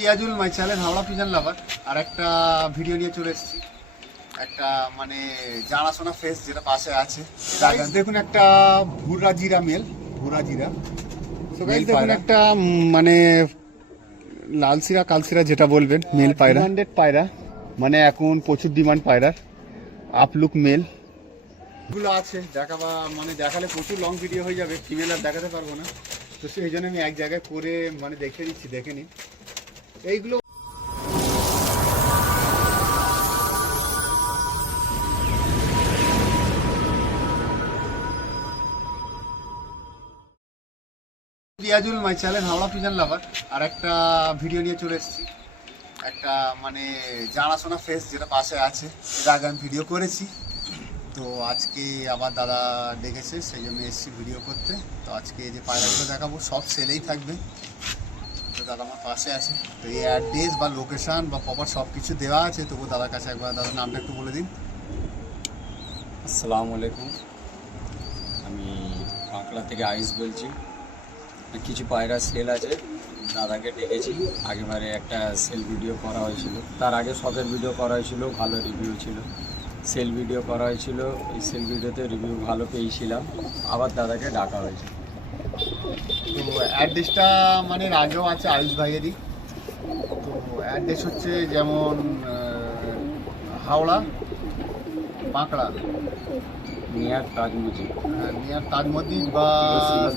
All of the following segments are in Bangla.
Riazul my channel Howrah pigeon lover আর একটা ভিডিও নিয়ে চলে এসেছি। একটা মানে জানাশোনা ফেস যেটা পাশে আছে, দেখুন একটা ভুরা জিরা মেল, ভুরা জিরা মেল। দেখুন একটা মানে লালসিরা কালসিরা যেটা বলবেন, মেল পায়রা, ডিমান্ডেড পায়রা, মানে এখন প্রচুর ডিমান্ড পায়রার। আপলুক মেল গুলো আছে, দেখাবা মানে দেখালে প্রচুর লং ভিডিও হয়ে যাবে, ফিমেল আর দেখাতে পারবো না, তো সেই জন্য আমি এক জায়গায় করে মানে দেখে দিচ্ছি, দেখে নিন এইগুলো। Riyazul my channel Howrah pigeon lover আর একটা ভিডিও নিয়ে চলে এসেছি। একটা মানে জানাশোনা ফেস যেটা পাশে আছে, এর আগে আমি ভিডিও করেছি, তো আজকে আবার দাদা ডেকেছে, সেই জন্য এসেছি ভিডিও করতে। তো আজকে যে পায়রাগুলো দেখাবো সব সেলেই থাকবে, তো দাদা আমার পাশে আছে। তো এই অ্যাড্রেস বা লোকেশান বা প্রপার সব কিছু দেওয়া আছে, তবু দাদার কাছে একবার দাদার নামটা একটু বলে দিন। আসসালামু আলাইকুম, আমি বাঁকড়া থেকে আইস বলছি। কিছু পায়রা সেল আছে, দাদাকে ডেকেছি। আগেবারে একটা সেল ভিডিও করা হয়েছিল, তার আগে শখের ভিডিও করা হয়েছিল, ভালো রিভিউ ছিল। সেল ভিডিও করা হয়েছিল, এই সেল ভিডিওতে রিভিউ ভালো পেয়েছিলাম, আবার দাদাকে ডাকা হয়েছে। তো অ্যাড্রেসটা মানে আগেও আছে আয়ুষ ভাইয়েরই। তো অ্যাড্রেস হচ্ছে যেমন হাওড়া বাঁকড়া নিয়ার তাজ মসজিদ, নিয়ার তাজ মসজিদ বা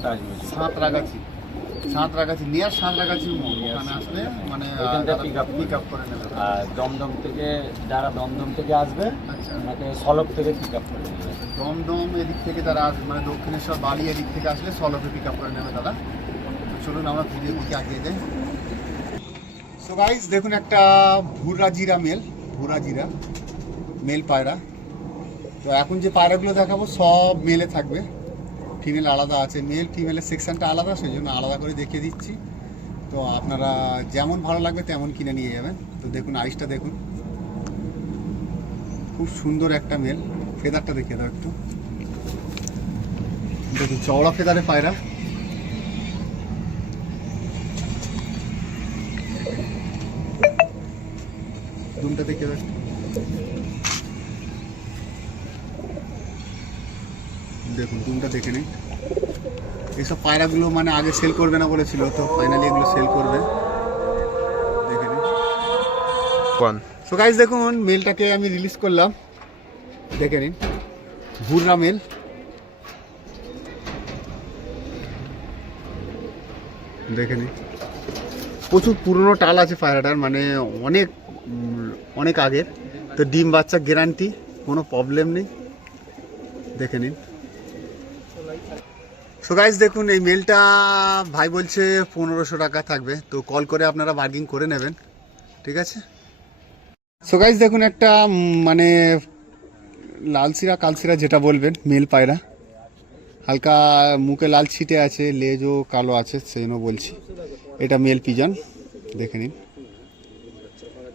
তাজ মসজিদ, সাঁতরাগাছি নিয়ার সাঁতরাগাছি ওখানে আসলে মানে পিক আপ করে নেবে। আর দমদম থেকে, যারা দমদম থেকে আসবে আচ্ছা, ওনাকে সলভ থেকে পিক আপ করে নেবে। দমদম এদিক থেকে যারা আসবে মানে দক্ষিণেশ্বর বালি এদিক থেকে আসলে সলভে পিক আপ করে নেবে দাদা। চলুন আমরা ভিডিও দিকে আগিয়ে যাই। সো গাইস দেখুন একটা ভুরা জিরা মেল, ভুরা জিরা মেল পায়রা। তো এখন যে পায়রাগুলো দেখাবো সব মেলে থাকবে, ফিমেল আলাদা আছে, মেল ফিমেলের সেকশনটা আলাদা, সেই জন্য আলাদা করে দেখিয়ে দিচ্ছি। তো আপনারা যেমন ভালো লাগবে তেমন কিনে নিয়ে যাবেন। তো দেখুন আইসটা দেখুন, খুব সুন্দর একটা মেল। ফেদারটা দেখিয়ে দাও একটু, দেখুন চওড়া ফেদারে পায়রা। দুমটা দেখিয়ে দাও, দেখুন দুমটা দেখে নিন। এইসব পায়রাগুলো মানে আগে সেল করবে না বলেছিল, তো ফাইনালি এগুলো সেল করবে, দেখে নিন। সো গাইস দেখুন মেলটাকে আমি রিলিজ করলাম, দেখে নিন ভুররা মেল। দেখে নিন প্রচুর পুরনো টাল আছে পায়রাটার, মানে অনেক অনেক আগের। তো ডিম বাচ্চা গ্যারান্টি, কোনো প্রবলেম নেই, দেখে নিন। সো গাইস দেখুন এই মেলটা ভাই বলছে 1500 টাকা থাকবে, তো কল করে আপনারা বার্গিং করে নেবেন, ঠিক আছে। সো গাইস দেখুন একটা মানে লালসিরা কালসিরা যেটা বলবেন, মেল পায়রা, হালকা মুখে লাল ছিটে আছে, লেজও কালো আছে, সেই জন্য বলছি এটা মেল পিজন, দেখে নিন।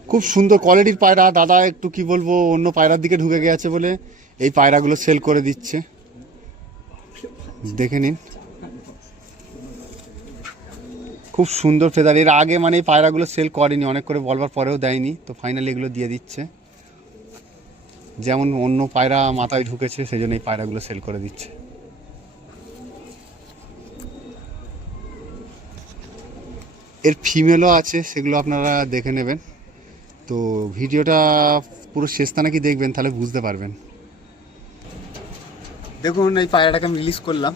খুব সুন্দর কোয়ালিটির পায়রা। দাদা একটু কি বলবো, অন্য পায়রার দিকে ঢুকে গেছে বলে এই পায়রাগুলো সেল করে দিচ্ছে, দেখে নিন। খুব সুন্দর ফেদার। এর আগে মানে এই পায়রাগুলো সেল করেনি, অনেক করে বলবার পরেও দেয়নি, তো ফাইনালি এগুলো দিয়ে দিচ্ছে। যেমন অন্য পায়রা মাথায় ঢুকেছে, সেই জন্য এই পায়রাগুলো সেল করে দিচ্ছে। এর ফিমেলও আছে, সেগুলো আপনারা দেখে নেবেন। তো ভিডিওটা পুরো শেষটা নাকি দেখবেন, তাহলে বুঝতে পারবেন। দেখুন এই পায়রাটাকে আমি রিলিজ করলাম,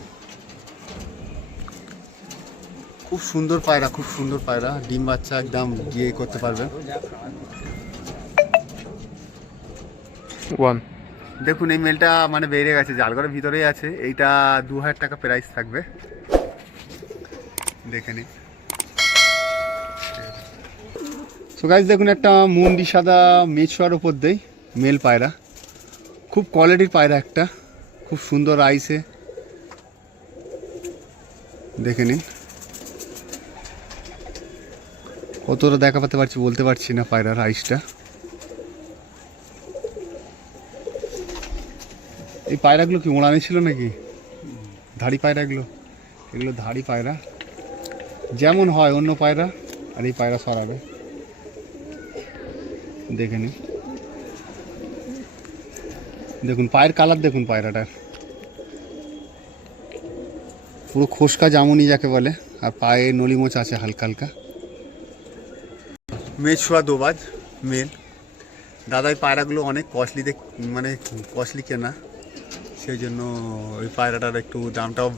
খুব সুন্দর পায়রা, খুব সুন্দর পায়রা, ডিম বাচ্চা একদম গিয়ে করতে পারবেন। দেখুন এই মেলটা মানে বেড়ে গেছে, জালঘরের ভিতরেই আছে। এইটা 2000 টাকা প্রাইস থাকবে, দেখে নিন। সো গাইস দেখুন একটা মুন্ডি সাদা মেছোয়ার ওপর দেই মেল পায়রা, খুব কোয়ালিটির পায়রা একটা, খুব সুন্দর আইসে, দেখে নিন। কতটা দেখাতে পারছি বলতে পারছি না পায়রার আইসটা। এই পায়রাগুলো কি ওড়ানি ছিল নাকি, ধাড়ি পায়রাগুলো? এগুলো ধাড়ি পায়রা, যেমন হয় অন্য পায়রা, আর এই পায়রা সরাবে। দেখে নিন, দেখুন পায়ের কালার দেখুন পায়রাটার, পুরো খোসকা জামুনি যাকে বলে, আর পায়ে নলিমোচ আছে হালকা হালকা। মেছুয়া দোবাজ মেল। দাদা এই পায়রাগুলো অনেক কস্টলি, মানে কস্টলি কেনা, সেই জন্য ওই পায়রাটার একটু দামটাও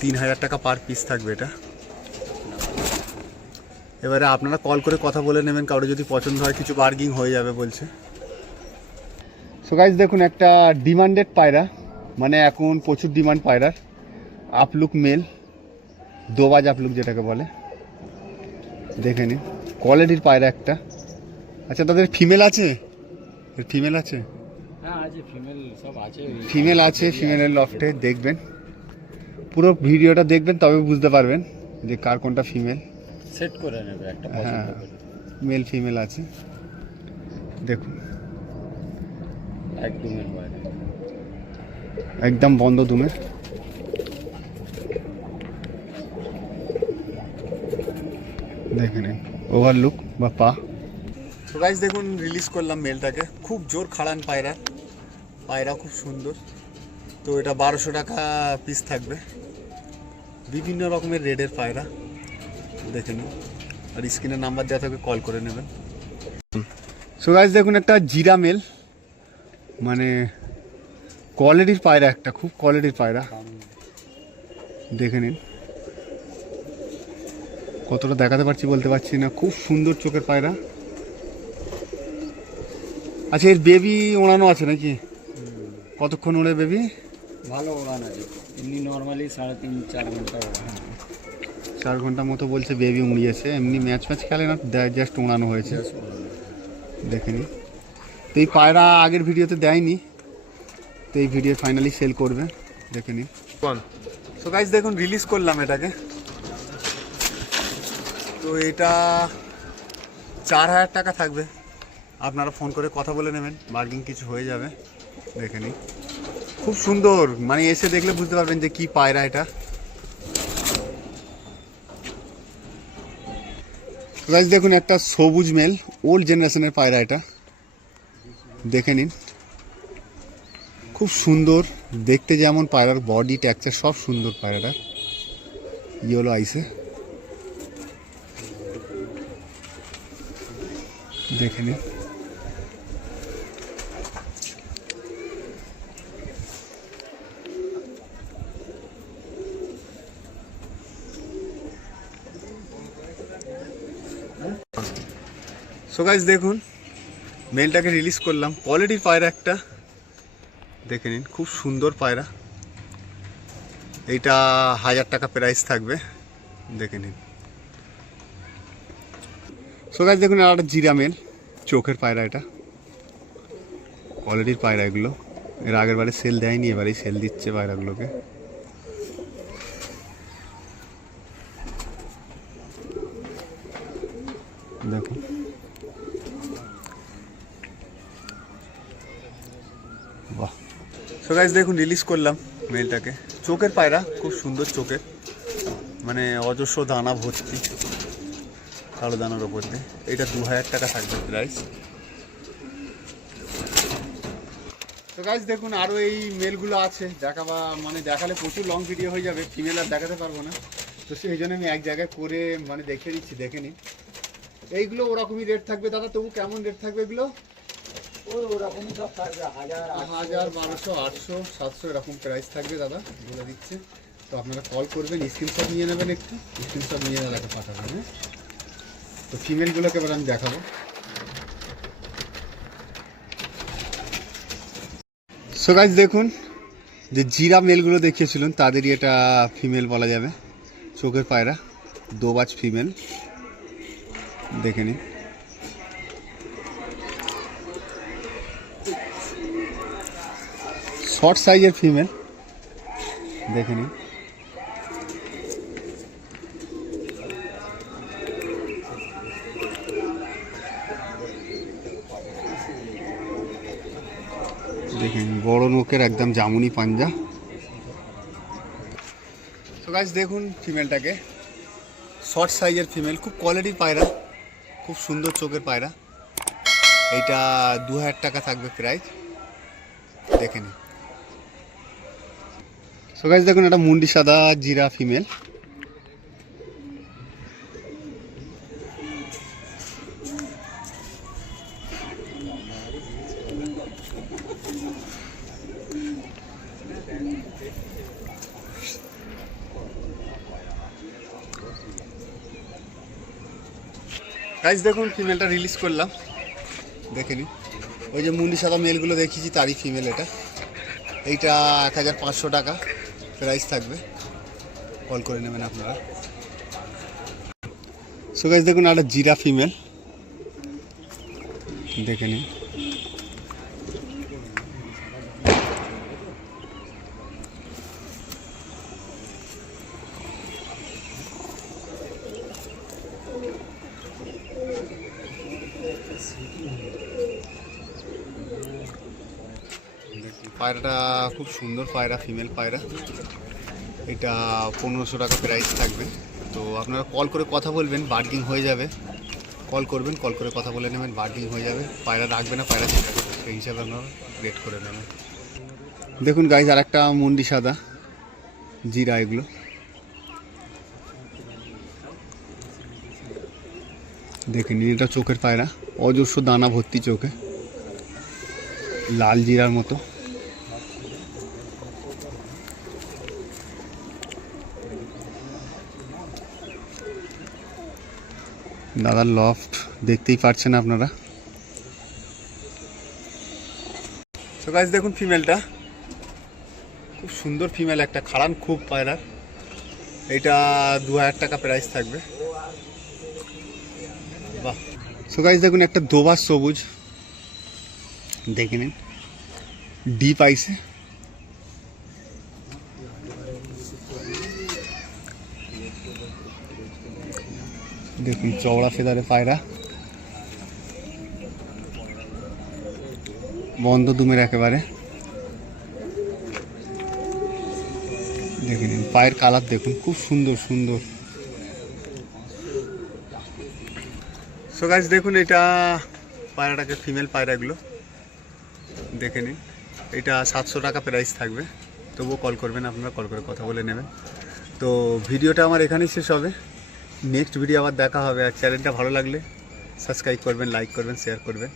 3000 টাকা পার পিস থাকবে এটা। এবারে আপনারা কল করে কথা বলে নেবেন, কারো যদি পছন্দ হয় কিছু বার্গিং হয়ে যাবে বলছে। সো গাইস দেখুন একটা ডিমান্ডেড পায়রা, মানে এখন প্রচুর ডিমান্ড পায়রার, আপলুক মেল, দোবাজ আপলুক যেটাকে বলে, দেখে নিন কোয়ালিটির পায়রা একটা। আচ্ছা তাদের ফিমেল আছে? ফিমেল আছে? হ্যাঁ আছে, ফিমেল সব আছে। ফিমেল আছে, ফিমেলের লফটে দেখবেন, পুরো ভিডিওটা দেখবেন তবে বুঝতে পারবেন যে কার কোনটা ফিমেল। সেট করে নেবে একটা। হ্যাঁ মেল ফিমেল আছে, দেখুন একদমের বাইরে, একদম বন্ধ দুমে। দেখে নিন ওভারলুক বা পা। তো গাইস দেখুন রিলিজ করলাম মেলটাকে, খুব জোর খাড়ান পায়রা, পায়রা খুব সুন্দর। তো এটা 1200 টাকা পিস থাকবে, বিভিন্ন রকমের রেডের পায়রা, দেখে নিন। আর স্ক্রিনের নাম্বার দেওয়া থাকবে, কল করে নেবেন। সো গাইস দেখুন একটা জিরা মেল, মানে কোয়ালিটির পায়রা একটা, খুব কোয়ালিটির পায়রা, দেখে নিন। কতটা দেখাতে পারছি বলতে পারছি না, খুব সুন্দর চোখের পায়রা। আচ্ছা এর বেবি ওড়ানো আছে নাকি? কতক্ষণ ওড়ে বেবি? ভালো ওড়ান আছে, এমনি নর্মালি 3.5-4 ঘন্টা ওড়ান। 4 ঘন্টা মতো বলছে বেবি উড়িয়েছে, এমনি ম্যাচ খেলে না, জাস্ট উড়ানো হয়েছে, দেখে নিন। তো এই পায়রা আগের ভিডিওতে দেয়নি, তো এই ভিডিও ফাইনালি সেল করবে, দেখে নিন। সো গাইস দেখুন রিলিজ করলাম এটাকে, তো এটা 4000 টাকা থাকবে, আপনারা ফোন করে কথা বলে নেবেন, বার্গিং কিছু হয়ে যাবে, দেখে নিন। খুব সুন্দর, মানে এসে দেখলে বুঝতে পারবেন যে কি পায়রা এটা। গাইস দেখুন একটা সবুজ মেল, ওল্ড জেনারেশনের পায়রা এটা, দেখে নিন। খুব সুন্দর দেখতে, যেমন পায়রার বডি টেক্সচার সব সুন্দর পায়রাটা, ইয়েলো আইসে, দেখে নিন। সো গাইস দেখুন মেলটাকে রিলিজ করলাম, কোয়ালিটির পায়রা একটা, দেখে নিন খুব সুন্দর পায়রা। এইটা 1000 টাকা প্রাইস থাকবে, দেখে নিন। সো গাইস দেখুন আর একটা জিরা মেল, চোখের পায়রা, এটা কোয়ালিটির পায়রা এগুলো, এর আগের বারে সেল দেয়নি, এবারেই সেল দিচ্ছে পায়রাগুলোকে। দেখুন বাহ। সো গাইস দেখুন রিলিজ করলাম মেলটাকে, চোখের পায়রা, খুব সুন্দর চোখের, মানে অজস্র দানা ভর্তি, কালো দানার ওপর দিয়ে। এটা 2000 টাকা থাকবে প্রাইস। তো গাইস দেখুন আরও এই মেলগুলো আছে, দেখাবা মানে দেখালে প্রচুর লং ভিডিও হয়ে যাবে, ফিমেল আর দেখাতে পারবো না, তো সেই জন্য আমি এক জায়গায় করে মানে দেখিয়ে দিচ্ছি, দেখে নিন। এইগুলো ওরকমই রেট থাকবে দাদা, তবু কেমন রেট থাকবে এগুলো? ওরকমই সব থাকবে, 1000, 1200, 800, 700 এরকম প্রাইস থাকবে দাদা, বলে দিচ্ছে। তো আপনারা কল করবেন, স্ক্রিনশট নিয়ে নেবেন, একটু স্ক্রিনশট নিয়ে দাদাকে পাঠাবেন। হ্যাঁ, তো ফিমেলগুলোকে এবার আমি দেখাবো। সো গাইস দেখুন যে জিরা মেলগুলো দেখিয়েছিলেন তাদেরই এটা ফিমেল বলা যাবে, চোখের পায়রা, দোবাজ ফিমেল, দেখে নিন। শর্ট সাইজের ফিমেল, দেখে নিন। দেখেন বড় নোকের একদম জামুনি পাঞ্জা। তো গাইস দেখুন ফিমেলটাকে, শর্ট সাইজের ফিমেল, খুব কোয়ালিটির পায়রা, খুব সুন্দর চোখের পায়রা, এইটা 2000 টাকা থাকবে প্রাইস, দেখে নিন। সো গাইস দেখুন এটা মুন্ডি সাদা জিরা ফিমেল। গাইস দেখুন ফিমেলটা রিলিজ করলাম, দেখে নিন। ওই যে মুন্ডি সাদা মেলগুলো দেখিয়েছি তারই ফিমেল এটা। এইটা 1500 টাকা প্রাইস থাকবে, কল করে নেবেন আপনারা। সো গাইস দেখুন একটা জিরা ফিমেল, দেখে নিন। পায়রাটা খুব সুন্দর পায়রা, ফিমেল পায়রা। এটা 1500 টাকা প্রাইস থাকবে। তো আপনারা কল করে কথা বলবেন, বার্গিং হয়ে যাবে। কল করবেন, কল করে কথা বলে নেবেন, বার্গিং হয়ে যাবে। পায়রা রাখবে না, পায়রা ছেড়ে দেবে, সেই হিসাবে আপনারা রেট করে নেবেন। দেখুন গাইজ আর একটা মুন্ডি সাদা জিরা, এগুলো দেখে নিন। এটা চোখের পায়রা, অজস্র দানা ভর্তি চোখে, লাল জিরার মতো। দাদার লফট দেখতেই পাচ্ছেন আপনারা। তো গাইস দেখুন ফিমেলটা খুব সুন্দর ফিমেল, একটা খাড়ান খুব পায়রার। এইটা 2000 টাকা প্রাইস থাকবে। বাহ। সো গাইস দেখুন একটা দোবাস সবুজ, দেখে নিন, ডিপ আইসে। দেখুন চওড়া ফেদারে পায়রা, বন্ধ দুমের একেবারে। দেখে নিন পায়ের কালার দেখুন, খুব সুন্দর সুন্দর। সো গাইস দেখুন এটা পায়রাটাকে, ফিমেল পায়রাগুলো দেখে নিন। এটা 700 টাকা প্রাইস থাকবে, তবুও কল করবেন আপনারা, কল করে কথা বলে নেবেন। তো ভিডিওটা আমার এখানেই শেষ হবে, নেক্সট ভিডিও আবার দেখা হবে। আর চ্যানেলটা ভালো লাগলে সাবস্ক্রাইব করবেন, লাইক করবেন, শেয়ার করবেন।